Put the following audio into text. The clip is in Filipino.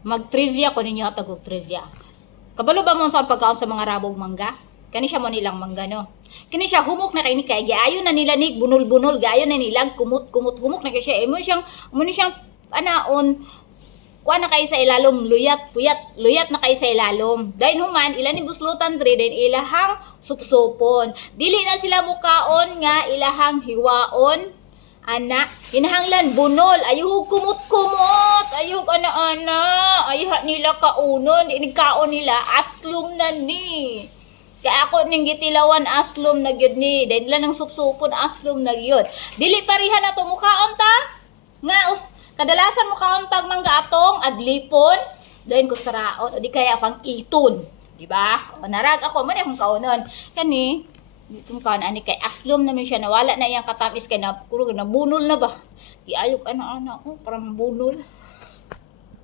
Mag-trivia ko ninyo hatag og trivia. Kabalo ba mo sa pagkaon sa mga rabog mangga? Kani siya mo nilang mangga no. Kani siya humok na kay ni kay giayon na nila ni bunol-bunol gayon na nilag kumot-kumot humok na kay siya. Imo siyang anaon kuan na kay sa ilalom luyat na kay sa ilalom. Dahil human ila ni buslutan dre din ilahang supsupon. Dili na sila mukaon nga ilahang hiwaon. Ana, hinahanglan bunol, ayuhog kumot-kumot, ayuhog ana-ana, ayuha nila kaunon, inigkaon nila, aslom na ni. Kaya ako ning gitilawan aslom na gyud ni, dahil nila ng supsupon aslom na gyud. Dili parihan na to mukaon ta, nga kadalasan mukaon tag mangga atong adlipon, dahil ko saraon, o di kaya pang iton, di ba? O narag ako, man akong kaunon, kani, itong kan ani kay aslom naman siya nawala na iyang katamis kay na puro na bunol na ba. Giayog ana-ana oh para mabunol.